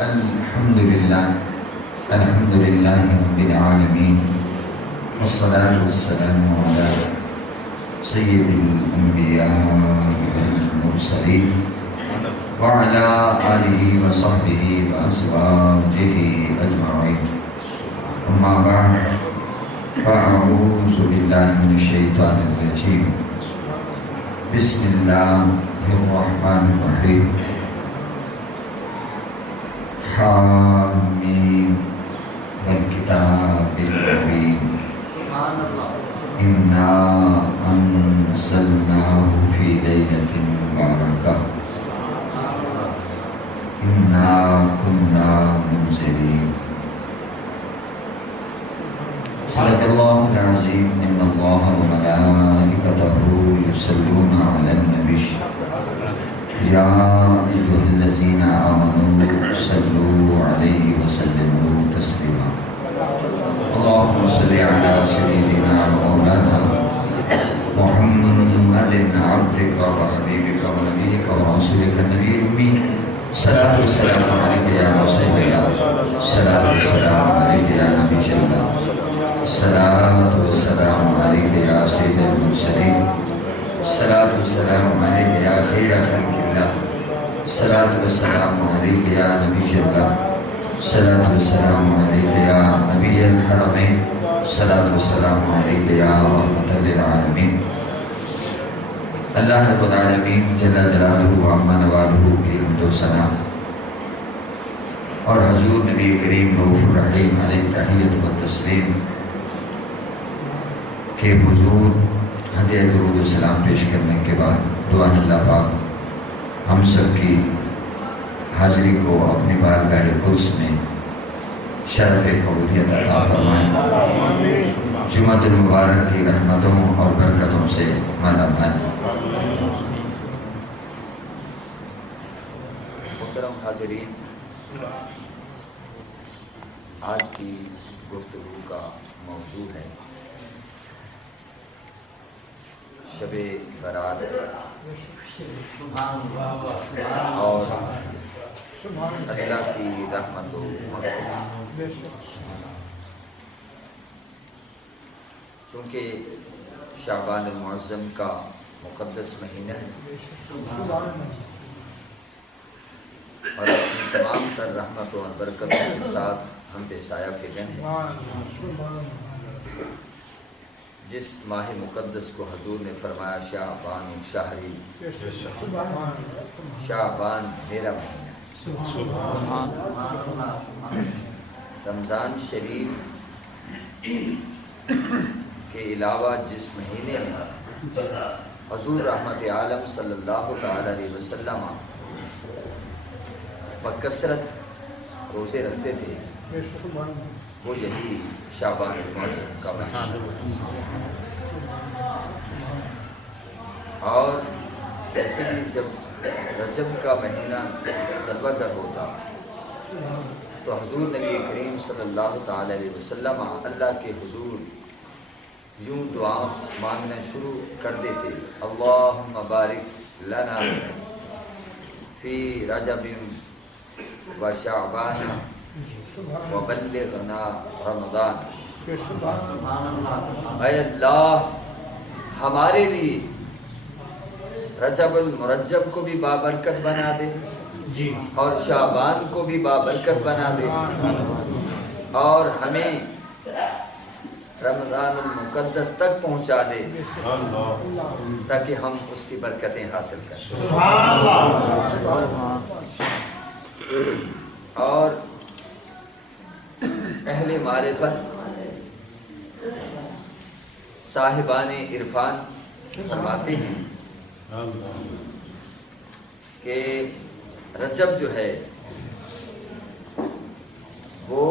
الحمد لله رب العالمين، والصلاة والسلام على سيد الأنبياء والمرسلين وعلى آله وصحبه وأزواجه أجمعين. أما بعد، فأعوذ بالله من الشيطان الرجيم. بسم الله الرحمن الرحيم. حامیم والکتاب المبین انا انزلناه فی لیلۃ مبارکہ انا کنا منذرین. صدق اللہ العظیم. ان اللہ وملائکتہ یصلون علی النبی یا ایھا الذین آمنوا صلوا علیہ وسلموا تسلیما. اللهم صل علی سیدنا مولانا محمد عبدک وحبیبک ونبیک ورسولک النبی الأمی. صلاۃ والسلام علیک یا رسول اللہ، صلاۃ والسلام علیک یا نبی اللہ، صلاۃ والسلام علیک یا سید المرسلین، صلاۃ والسلام علیک یا خیر خلق اللہ، صلاۃ والسلام علیک یا نبی اللہ، صلاۃ والسلام علیک یا نبی الحرمین، صلاۃ والسلام علیک یا رحمۃ للعالمین. اللہ رب العالمین جل جلالہ و عم نوالہ کی حمد و ثنا اور حضور نبی کریم رؤوف الرحیم علیہ تحیۃ و تسلیم کے حضور ہدیہ درود و سلام پیش کرنے کے بعد دعا اللہ پاک ہم سب کی حاضری کو اپنی بارگاہ قدس میں شرف قبولیت عطا فرمائیں. جمعۃ المبارک کی رحمتوں اور برکتوں سے مالا مال. محترم حاضرین، آج کی گفتگو کا موضوع ہے شب برات اور اللہ کی رحمت و مغفرت. چونکہ شعبان المعظم کا مقدس مہینہ ہے اور اپنی تمام تر رحمت و برکتوں کے ساتھ ہم پہ سایہ فکن ہیں. جس ماہ مقدس کو حضور نے فرمایا شعبان شہری، شعبان میرا مہینہ. رمضان شریف کے علاوہ جس مہینے میں حضور رحمت عالم صلی اللہ تعالی علیہ وسلم بکثرت روزے رکھتے تھے، وہ یہی شعبان المعظم کا مہینہ. اور ایسے ہی جب رجب کا مہینہ جلوہ گر ہوتا تو حضور نبی کریم صلی اللہ تعالی علیہ وسلم اللہ کے حضور یوں دعا مانگنا شروع کر دیتے: اللہم بارک لنا فی رجب و شعبان وبلغنا رمضان. اے اللہ ہمارے لیے رجب المرجب کو بھی بابرکت بنا دے اور شعبان کو بھی بابرکت بنا دے اور ہمیں رمضان المقدس تک پہنچا دے تاکہ ہم اس کی برکتیں حاصل کریں. اور اہل معرفت صاحبان عرفان فرماتے ہیں کہ رجب جو ہے وہ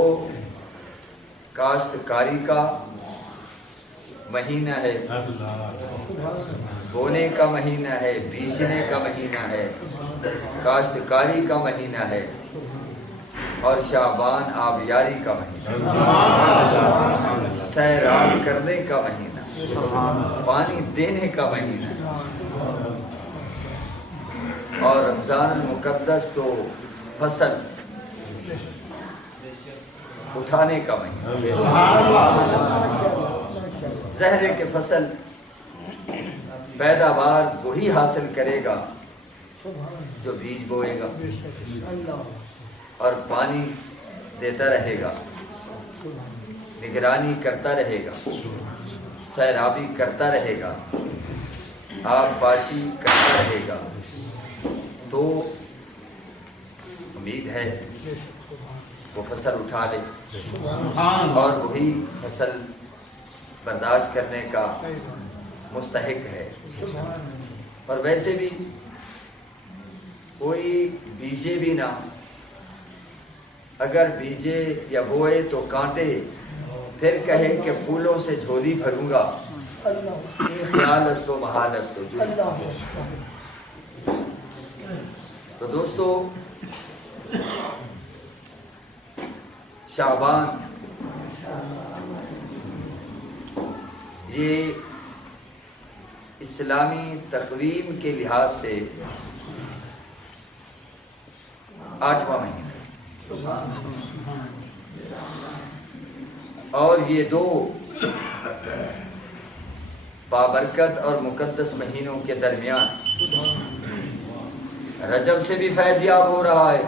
کاشتکاری کا مہینہ ہے، بونے کا مہینہ ہے، بیجنے کا مہینہ ہے، کاشتکاری کا مہینہ ہے. اور شعبان آبیاری کا مہینہ، سیراب کرنے کا مہینہ، پانی دینے کا مہینہ. اور رمضان المقدس تو فصل اٹھانے کا مہینہ. ظاہر ہے کہ فصل پیداوار وہی حاصل کرے گا جو بیج بوئے گا اور پانی دیتا رہے گا، نگرانی کرتا رہے گا، سیرابی کرتا رہے گا، آب پاشی کرتا رہے گا، تو امید ہے وہ فصل اٹھا لے اور وہی فصل برداشت کرنے کا مستحق ہے. اور ویسے بھی کوئی بیجے بھی نہ، اگر بیجے یا بوئے تو کانٹے، پھر کہے کہ پھولوں سے جھولی بھروں گا، یہ خیال است و محال است و جو. تو دوستو، شعبان یہ اسلامی تقویم کے لحاظ سے 8واں مہینہ ہے، اور یہ 2 بابرکت اور مقدس مہینوں کے درمیان رجب سے بھی فیض یاب ہو رہا ہے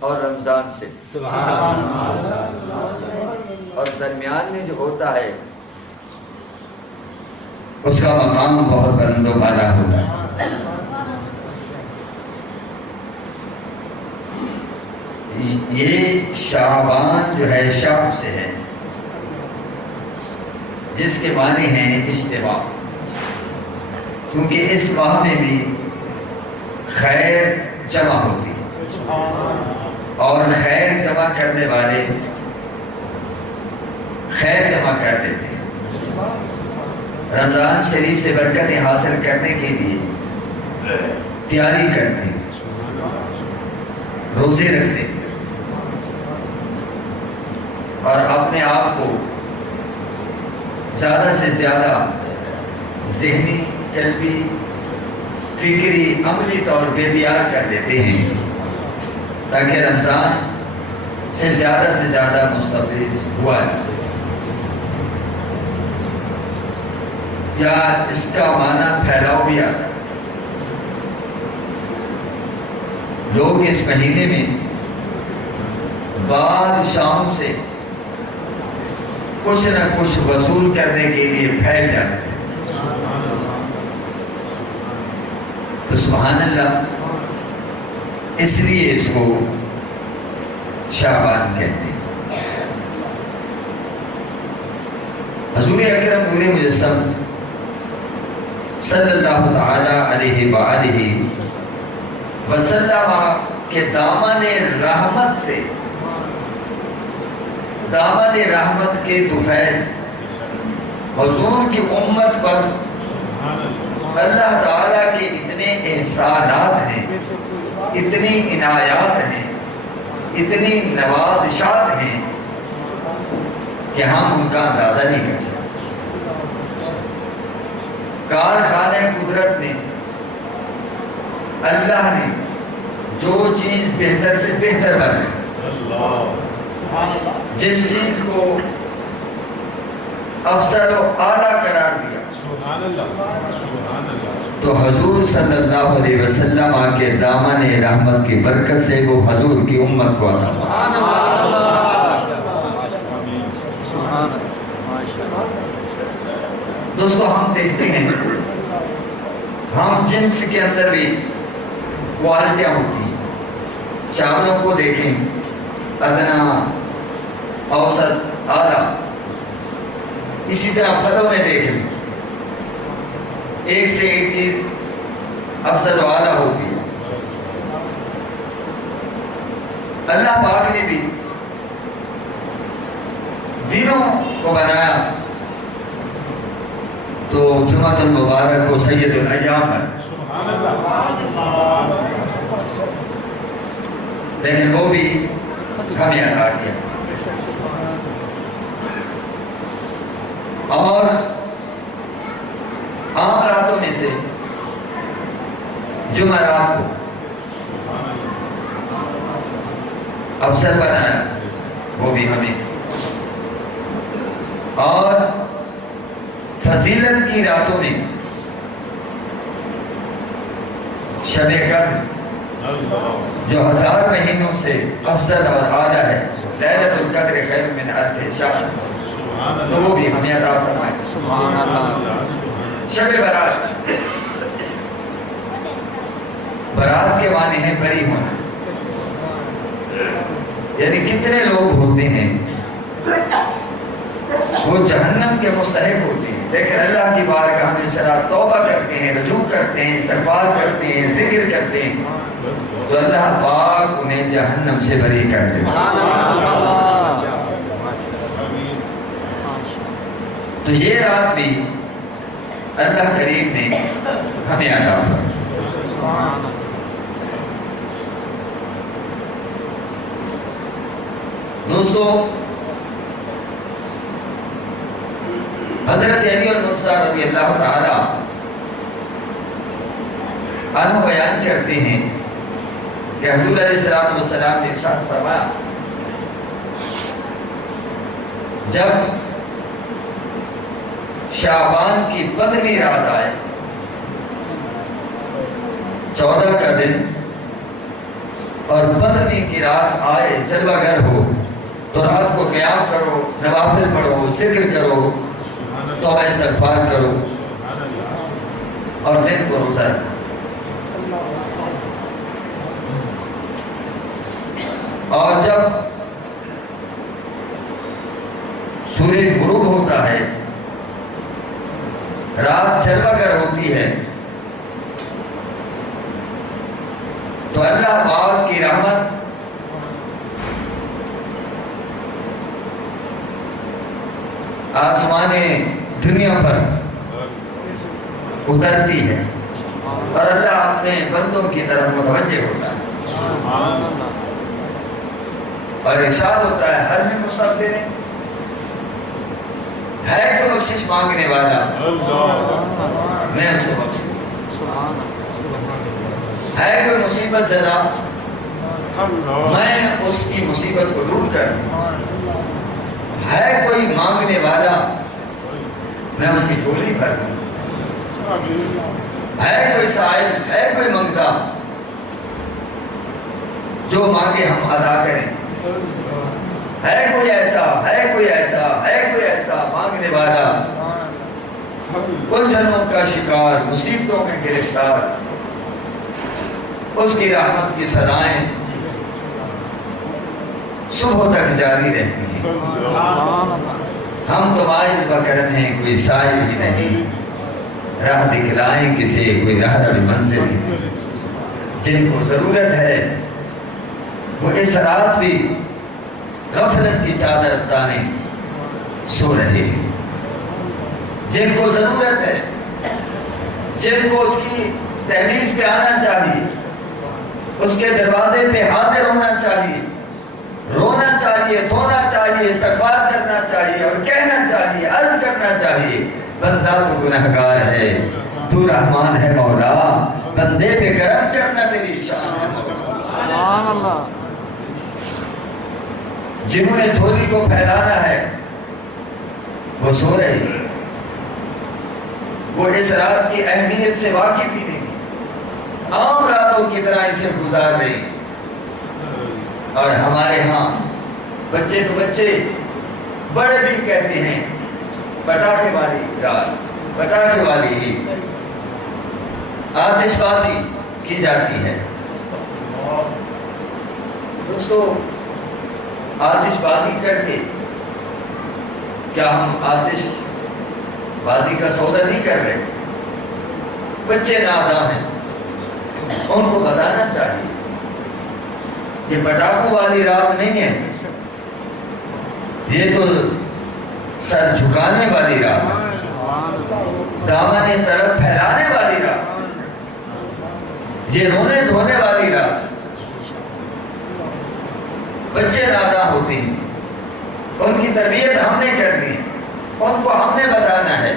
اور رمضان سے، اور درمیان میں جو ہوتا ہے اس کا مقام بہت بلند و بالا ہوتا ہے. یہ شعبان جو ہے شعب سے ہے، جس کے معنی ہیں اجتماع، کیونکہ اس ماہ میں بھی خیر جمع ہوتی ہے اور خیر جمع کرنے والے خیر جمع کر دیتے ہیں. رمضان شریف سے برکتیں حاصل کرنے کے لیے تیاری کرتے ہیں، روزے رکھتے ہیں اور اپنے آپ کو زیادہ سے زیادہ ذہنی، قلبی، فکری، عملی طور پہ تیار کر دیتے ہیں تاکہ رمضان سے زیادہ مستفیض ہوا ہے. یا اس کا معنی پھیلاؤ بھی آتا ہے. لوگ اس مہینے میں بادشاہوں سے کچھ نہ کچھ وصول کرنے کے لیے پھیل جاتے ہیں. تو سبحان اللہ، اس لیے اس کو شعبان کہتے ہیں. حضور اکرم نور مجسم صلی اللہ تعالی علیہ وآلہ وسلم کے دامن رحمت سے، دامن رحمت کے طفیل حضور کی امت پر اللہ تعالیٰ کے اتنے احسانات ہیں، اتنی عنایات ہیں، اتنی نوازشات ہیں کہ ہم ان کا اندازہ نہیں کر سکتے. کارخانے قدرت میں اللہ نے جو چیز بہتر سے بہتر بنائی، جس چیز کو افضل و اعلیٰ قرار دیا، تو حضور صلی اللہ علیہ وسلم کے دامن رحمت کی برکت سے وہ حضور کی امت کو عطا. دوستو، ہم دیکھتے ہیں ہم جنس کے اندر بھی کوالٹیاں ہوتی ہیں. چاولوں کو دیکھیں، ادنا، اوسط، اعلیٰ. اسی طرح پھلوں میں دیکھیں، ایک سے ایک چیز افضل و اعلیٰ ہوتی ہے. اللہ پاک نے بھی دنوں کو بنایا تو جمعۃ المبارک کو سید الایام ہے، لیکن وہ بھی ہمیں عطا کیا. اور عام راتوں میں سے جمعرات کو افسر بنایا، وہ بھی ہمیں. اور فضیلت کی راتوں میں شب قدر جو 1000 مہینوں سے افضل اور اعلیٰ ہے، لیلۃ القدر خیر من الف شہر، تو وہ بھی ہمیں عطا فرمائے. شب برات، برات کے معنی ہے بری ہونا، یعنی کتنے لوگ ہوتے ہیں وہ جہنم کے مستحق ہوتے ہیں، لیکن اللہ کی بارگاہ میں سرا توبہ کرتے ہیں، رجوع کرتے ہیں، استغفار کرتے ہیں، ذکر کرتے ہیں، تو اللہ پاک انہیں جہنم سے بری کر دیتا ہے. تو یہ رات بھی اللہ کریم نے ہمیں عطا فرمائی. دوستو، حضرت علی المرتضیٰ رضی اللہ تعالی عنہ بیان کرتے ہیں کہ حضور علیہ السلام نے ارشاد فرمایا، جب شعبان کی 15ویں رات آئے، 14 کا دن اور 15ویں کی رات آئے، جلوہ گر ہو، تو رات کو قیام کرو، نوافل پڑھو، ذکر کرو، توبہ استغفار کرو، اور دن کو روزہ رکھو. اور جب سورج غروب ہوتا ہے، رات جلوہ گر ہوتی ہے، تو اللہ پاک کی رحمت آسمان دنیا پر اترتی ہے اور اللہ اپنے بندوں کی طرف متوجہ ہوتا ہے اور ارشاد ہوتا ہے، ہر میں مسافر ہے کہ بخشش مانگنے والا، میں اس کو بخشوں. ہے کہ مصیبت زدہ، میں اس کی مصیبت کو دور کروں. ہے کوئی مانگنے والا، میں اس کی جھولی بھر دوں. ہے کوئی سائل، ہے کوئی منگتا، جو مانگے ہم ادا کریں. ہے کوئی ایسا، ہے کوئی ایسا، ہے کوئی ایسا مانگنے والا، الجھنوں کا شکار، مصیبتوں میں گرفتار، اس کی رحمت کی صدائیں صبح تک جاری رہتی ہیں. ہم تو مائل بکرم ہیں، کوئی سائل ہی نہیں، راہ دکھلائیں کسے، کوئی راہ رہی منزل ہی. جن کو ضرورت ہے وہ اس رات بھی غفلت کی چادر تانے سو رہے ہیں. جن کو ضرورت ہے، جن کو اس کی دہلیز پہ آنا چاہیے، اس کے دروازے پہ حاضر ہونا چاہیے، رونا چاہیے، دھونا چاہیے، استغفار کرنا چاہیے اور کہنا چاہیے، عرض کرنا چاہیے، بندہ تو گنہگار ہے، تو رحمان ہے مولا، بندے پہ کرم کرنا تیری شان ہے مولا. سبحان اللہ. جنہوں نے جھولی کو پھیلانا ہے وہ سو رہے ہیں، وہ اس رات کی اہمیت سے واقف ہی نہیں، عام راتوں کی طرح اسے گزار رہے ہیں. اور ہمارے ہاں بچے تو بچے، بڑے بھی کہتے ہیں پٹاخے والی رات، پٹاخے والی ہی آتش بازی کی جاتی ہے. دوستو، آتش بازی کر کے کیا ہم آتش بازی کا سودا نہیں کر رہے؟ بچے ناداں ہیں، ان کو بتانا چاہیے یہ پٹاخوں والی رات نہیں ہے، یہ تو سر جھکانے والی رات ہے، دامن طرف پھیلانے والی رات، یہ رونے دھونے والی رات. بچے ناداں ہوتے ہیں، ان کی تربیت ہم نے کرنی ہے، ان کو ہم نے بتانا ہے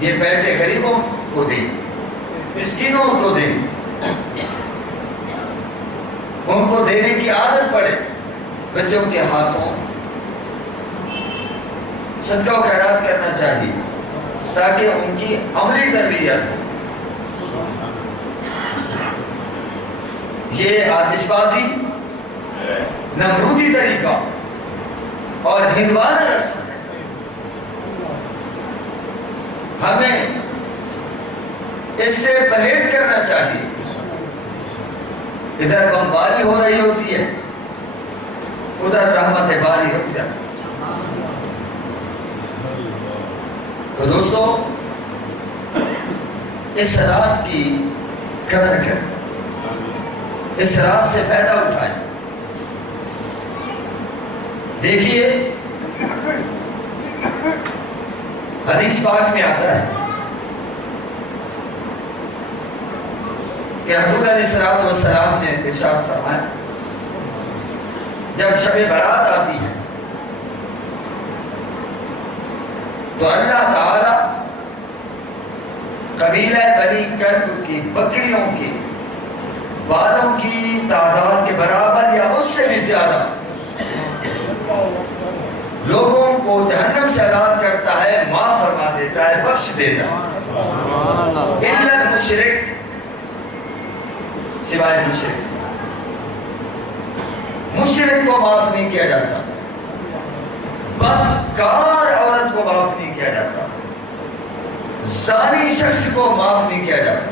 یہ پیسے غریبوں کو دیں، مسکینوں کو دیں، ان کو دینے کی عادت پڑے. بچوں کے ہاتھوں صدقہ و خیرات کرنا چاہیے تاکہ ان کی عملی تربیت ہو. یہ آتش بازی نمرودی طریقہ اور ہندوانہ رسم ہے. ہمیں اس سے پرہیز کرنا چاہیے. ادھر بمباری ہو رہی ہوتی ہے، ادھر رحمت باری رک جاتی. تو دوستو، اس رات کی قدر کریں، اس رات سے فائدہ اٹھائیں. دیکھیے حدیث پاک میں آتا ہے کہ حضور علیہ السلام نے ارشاد فرمایا جب شب برات آتی ہے تو اللہ تعالی قبیلہ بنی کلب کی بکریوں کے بالوں کی تعداد کے برابر یا اس سے بھی زیادہ لوگوں کو جہنم سے آزاد کرتا ہے، معاف فرما دیتا ہے، بخش دیتا ہے. الا المشرک، سوائے مشرک کو معاف نہیں کیا جاتا، بدکار عورت کو معاف نہیں کیا جاتا، زانی شخص کو معاف نہیں کیا جاتا،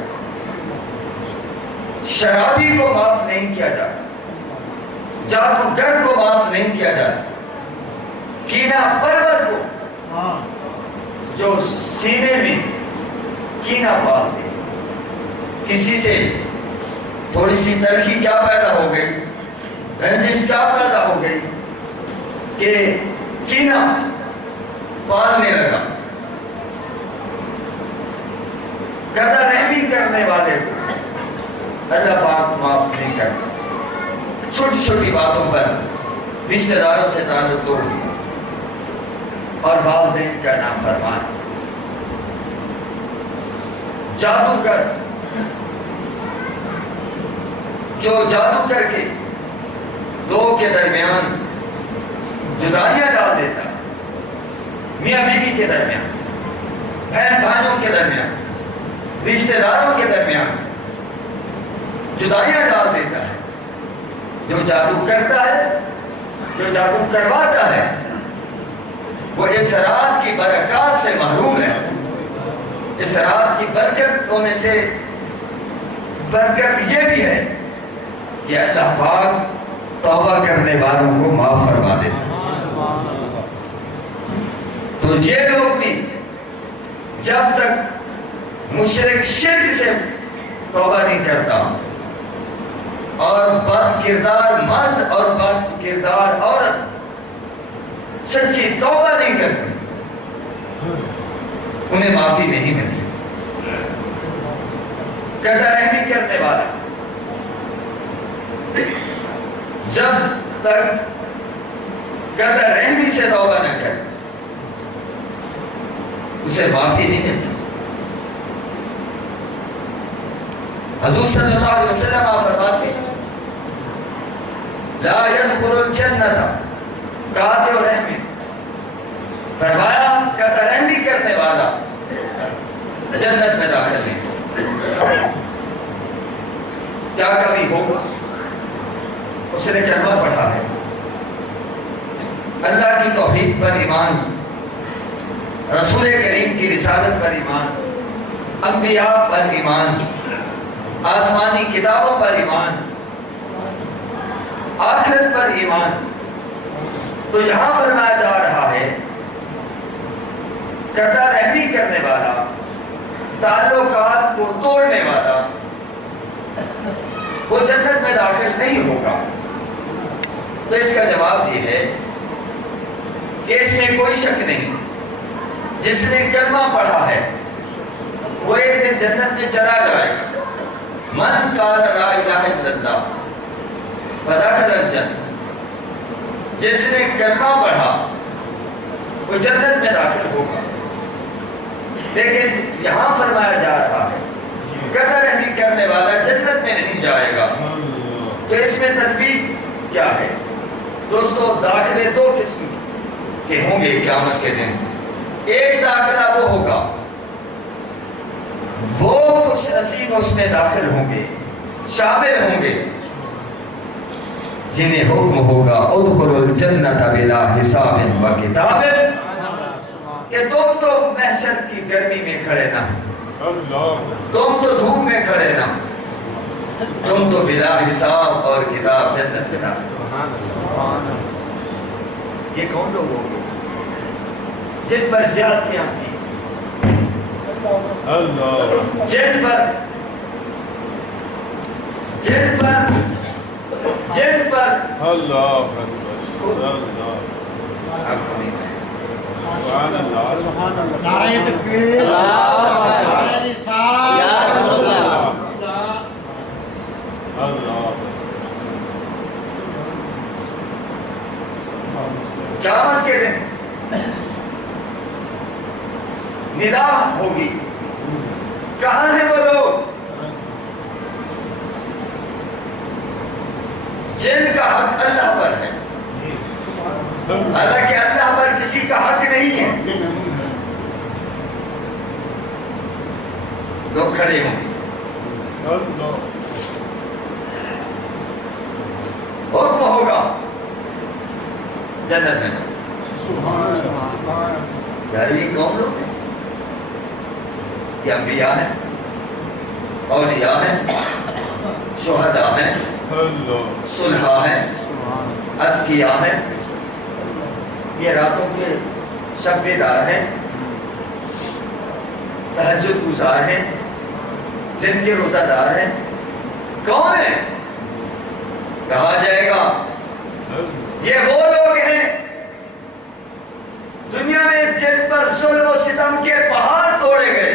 شرابی کو معاف نہیں کیا جاتا، جادوگر کو معاف نہیں کیا جاتا، کینہ پرور کو جو سینے میں کینہ پالتے، کسی سے تھوڑی سی تلخی کیا پیدا ہو گئی، رنجش کیا پیدا ہو گئی کہ کینہ پالنے لگا. قدر رحمی کرنے والے کو اللہ پاک معاف نہیں کرتا. چھوٹی چھوٹی باتوں پر رشتہ داروں سے تعلق توڑ دیا اور والدین کا نام فرمان. جادوگر جو جادو کر کے دو کے درمیان جدائیاں ڈال دیتا ہے، میاں بیوی کے درمیان، بہن بھائیوں کے درمیان، رشتہ داروں کے درمیان جدائیاں ڈال دیتا ہے، جو جادو کرتا ہے، جو جادو کرواتا ہے، وہ اس رات کی برکات سے محروم ہے. اس رات کی برکتوں میں سے برکت یہ بھی ہے کہ اللہ پاک توبہ کرنے والوں کو معاف فرما دیتا ہے. تو یہ لوگ بھی جب تک مشرک شرک سے توبہ نہیں کرتا اور بد کردار مرد اور بد کردار عورت سچی توبہ نہیں کرتی، انہیں معافی نہیں مل سکتی. قدر رحمی کرنے والا جب تک قدر رحمی سے توبہ نہ کرے اسے معافی نہیں مل سکتی. حضور صلی اللہ علیہ وسلم آپ فرماتے ہیں لا يدخل الجنة قاطع رحمی، فرمایا قطع رحمی کرنے والا جنت میں داخل نہیں ہوگا. کیا کبھی ہوگا؟ اس نے کلمہ پڑھا ہے، اللہ کی توحید پر ایمان، رسول کریم کی رسالت پر ایمان، انبیاء پر ایمان، آسمانی کتابوں پر ایمان، آخرت پر ایمان. تو یہاں فرمایا جا رہا ہے قطع رحمی کرنے والا، تعلقات کو توڑنے والا وہ جنت میں داخل نہیں ہوگا. تو اس کا جواب یہ ہے کہ اس میں کوئی شک نہیں، جس نے کلمہ پڑھا ہے وہ ایک دن جنت میں چلا جائے گا. من قال لا الہ الا اللہ فدخل الجنہ، جس نے کلمہ پڑھا وہ جنت میں داخل ہوگا. لیکن یہاں فرمایا جا رہا ہے قطع رحمی کرنے والا جنت میں نہیں جائے گا. تو اس میں تدبیر کیا ہے؟ دوستو داخلے دو قسم کے ہوں گے قیامت کے دن. ایک داخلہ وہ ہوگا، وہ خوش نصیب اس میں داخل ہوں گے، شامل ہوں گے، جنہیں حکم ہوگا ادخلوا الجنت بلا حساب و کتاب، کہ تم تو محشر کی گرمی میں کھڑے نہ، تم تو دھوپ میں کھڑے نہ، تم تو بلا حساب اور کتاب جنت میں داخل. یہ کون لوگ ہوں گے؟ جن پر زیادتیاں کی، جن پر نعرہ تکبیر، نعرہ رسالت، قیامت کے دن ندا ہوگی. کہاں ہیں وہ لوگ جن کا حق اللہ پر ہے؟ حالانکہ اللہ پر کسی کا حق نہیں ہے. لوگ کھڑے ہوں گے، حکم ہوگا جنت میں جاؤ. یار یہ کون لوگ ہیں؟ یہ انبیاء ہیں، اولیاء ہیں، شہداء ہیں، صلحاء ہیں، اتقیاء ہیں، یہ راتوں کے شب بیدار ہیں، تہجد گزار ہیں، دن کے روزہ دار ہیں. کون ہیں؟ کہا جائے گا یہ وہ لوگ ہیں دنیا میں جن پر ظلم و ستم کے پہاڑ توڑے گئے،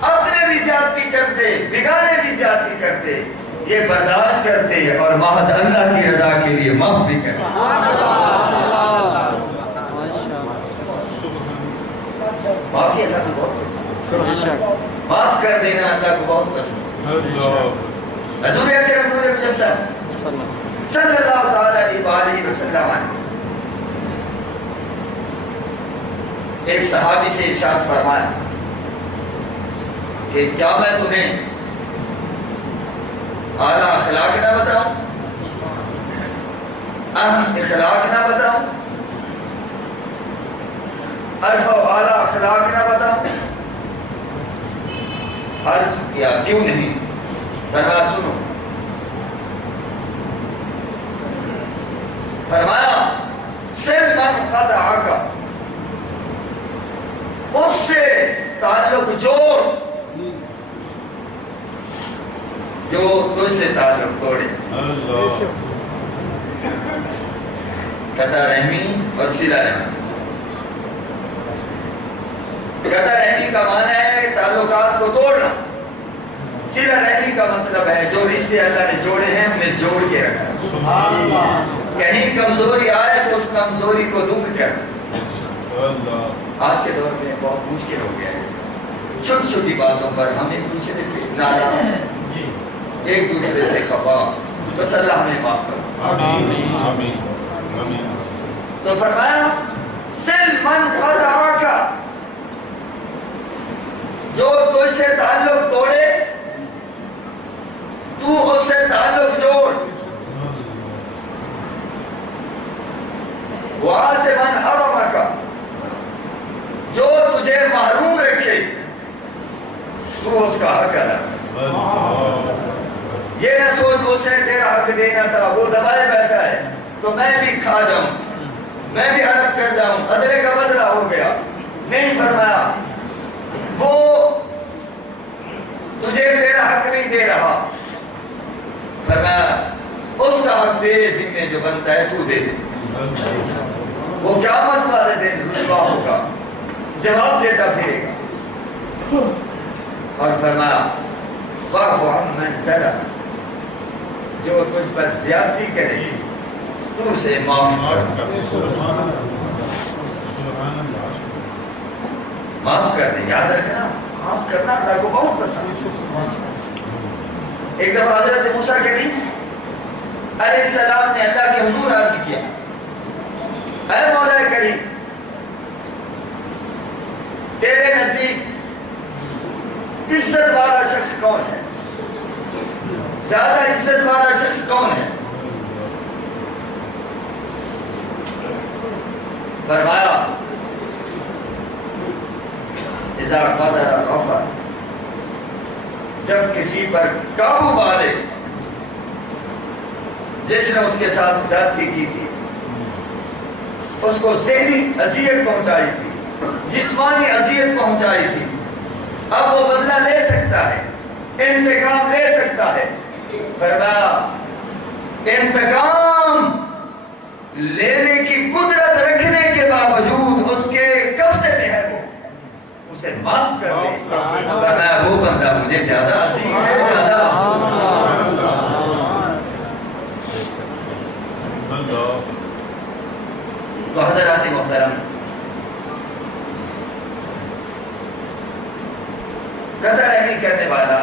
اپنے بھی زیادتی کرتے، بگانے بھی زیادتی کرتے، یہ برداشت کرتے اور محض اللہ کی رضا کے لیے معاف بھی کرتے. معافی اللہ کو بہت پسند، معاف کر دینا اللہ کو بہت پسند. حضور اکرم نور مجسم صلی اللہ تعالی علیہ وسلم ایک صحابی سے ارشاد فرمایا کہ کیا میں تمہیں اعلیٰ اخلاق نہ بتاؤں، اہم اخلاق نہ بتاؤں، عرف و اعلیٰ اخلاق نہ بتاؤں؟ عرض کیا کیوں نہیں؟ فرمایا سنو. فرمایا سل من قطعک، اس سے تعلق جوڑ جو تجھ سے تعلق توڑے. قطع رحمی اور صلہ رحمی. قطع رحمی کا معنی ہے تعلقات کو توڑنا، صلہ رحمی کا مطلب ہے جو رشتے اللہ نے جوڑے ہیں انہیں جوڑ کے رکھا. کہیں کمزوری آئے تو اس کمزوری کو دور کر. آج کے دور میں بہت مشکل ہو گیا ہے، چھوٹی چھوٹی باتوں پر ہم ایک دوسرے سے ناراض ہیں، ایک دوسرے سے خفا. بس اللہ ہمیں معاف کرے. تو فرمایا سل من قطعک، جو تجھ سے تعلق توڑے تو اس سے تعلق جوڑ. وَآتِ مَنْ حَرَمَكَ، جو تجھے محروم رکھے تو اس کا حق ادا. یہ نہ سوچ اسے تیرا حق دینا تھا، وہ دبائے بیٹھا ہے تو میں بھی کھا جاؤں، میں بھی ہڑپ کر جاؤں، ادلے کا بدلہ ہو گیا. نہیں، فرمایا وہ تجھے تیرا حق نہیں دے رہا، فرمایا اس کا حق دے، ذمہ جو بنتا ہے تو دے دے. وہ قیامت والے دن رسوا ہوگا، جواب دیتا پھرے گا. اور فرمایا واعف عمن ظلم، جو تجھ پر زیادتی کرے تو اسے معاف کر. معاف کر دے. یاد رکھنا معاف کرنا اللہ کو بہت پسند. ایک دفعہ حضرت موسیٰ کریم علیہ السلام نے اللہ کے حضور عرض کیا، اے مولا کریم تیرے نزدیک عزت والا شخص کون ہے، زیادہ عزت والا شخص کون ہے؟ فرمایا اذا قدر غفر، جب کسی پر قابو پا لے، جس نے اس کے ساتھ زیادتی کی تھی، اس کو ذہنی اذیت پہنچائی تھی، جسمانی اذیت پہنچائی تھی، اب وہ بدلہ لے سکتا ہے، انتقام لے سکتا ہے۔ فرمایا انتقام لینے کی قدرت رکھنے کے باوجود اس کے قبضے میں ہے، وہ اسے معاف کر دے۔ فرمایا وہ بندہ مجھے زیادہ عزیز ہے، زیادہ تو حضرات محترم، قطع رحمی کرنے والا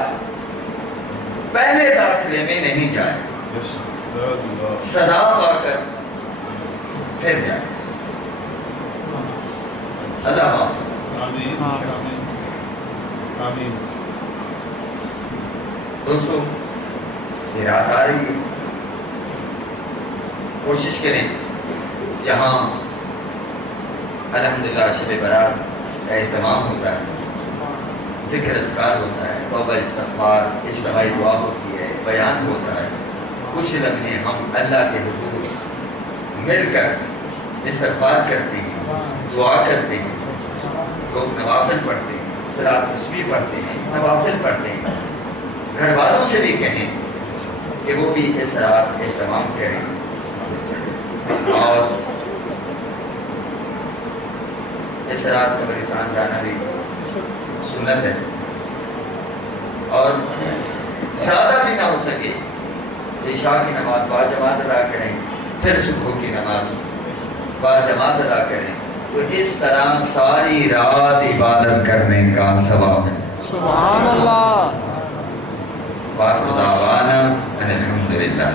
پہلے داخلے میں نہیں جائے، سزا پا کر پھر جائے۔ اللہ معاف کرے۔ دوستو یہ رات آ رہی ہے، کوشش کریں یہاں الحمدللہ شب برات کا اہتمام ہوتا ہے، ذکر اذکار ہوتا ہے، توبہ استغفار، اجتماعی دعا ہوتی ہے، بیان ہوتا ہے۔ کچھ لمحے ہم اللہ کے حضور مل کر استغفار کرتے ہیں، دعا کرتے ہیں، لوگ نوافل پڑھتے ہیں، صلاۃ تسبیح پڑھتے ہیں، نوافل پڑھتے ہیں۔ گھر والوں سے بھی کہیں کہ وہ بھی اس رات اہتمام کریں، اور اس رات قبرستان جانا بھی سنت ہے، اور زیادہ بھی نہ ہو سکے عشاء کی نماز با جماعت ادا کریں، پھر صبح کی نماز با جماعت ادا کریں، تو اس طرح ساری رات عبادت کرنے کا ثواب ہے۔ سبحان اللہ۔ وآخر دعوانا ان الحمدللہ۔